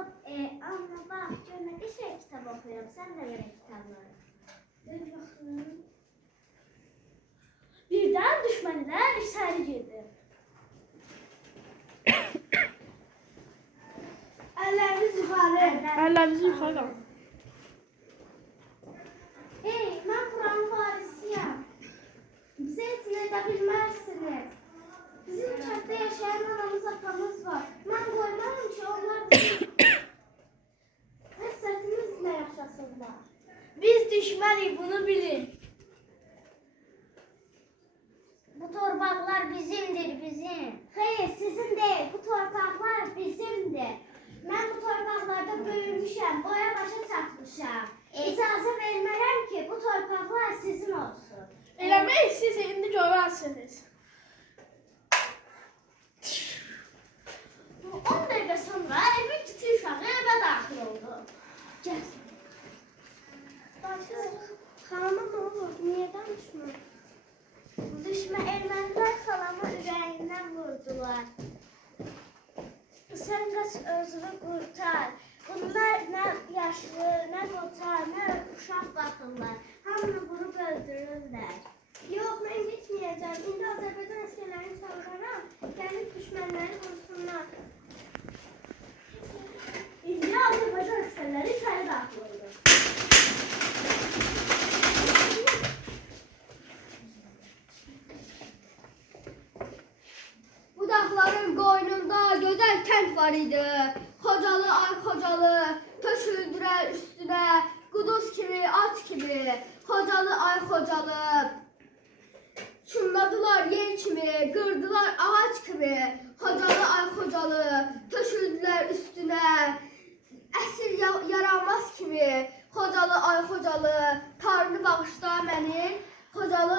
Anne bak, gör ne qəşəng kitab oxuyuram. Sən də görə kitabları. Ver baxım. Birdən düşmənlər içəri girdi. Əlləriniz yuxarı. Əllərinizi yuxarı qalın. Ey, mən buranın varisiyəm. Bizi heç nə edə bilməzsiniz. Bizim kənddə yaşayan anamız, atamız var. Mən qoymaram ki, onlar bizim həsrətimizlə yaşasınlar. Biz düşmənik, bunu bilin. Bu torpaqlar bizimdir, bizim. Xeyr, sizin deyil, bu torpaqlar bizimdir. Mən bu torpaqlarda böyümüşəm, boya başa çatmışam. İcazə vermərəm ki, bu torpaqlar sizin olsun. Eləmək siz indi görərsiniz. 10 dəqiqə sonra evin kiçik uşağı evə daxil oldu. Gəl. Xanıma nə olur? Niyə danışmır? Düşmə ermənilər xalamı ürəyindən vurdular. Sən qaç özünü qurtar. Bunlar nə yaşlı, nə qoca, nə uşaq baxırlar. Hamını vurub öldürürlər. Yox, mən getməyəcəm. İndi Azərbaycan əsgərlərini çağıraram. Gəlib düşmənləri vursunlar. İndi Azərbaycan əsgərləri içəri daxil oldu. Bu dağların qoynunda gözəl kənd var idi. Xocalı, ay Xocalı, töküldülər üstünə, quduz kimi, at kimi. Xocalı, ay Xocalı, çunladılar yer kimi, qırdılar ağac kimi. Xocalı, ay Xocalı, töküldülər üstünə, əsir yaranmaz kimi. Xocalı, ay Xocalı, tarını bağışla məni. Xocalı,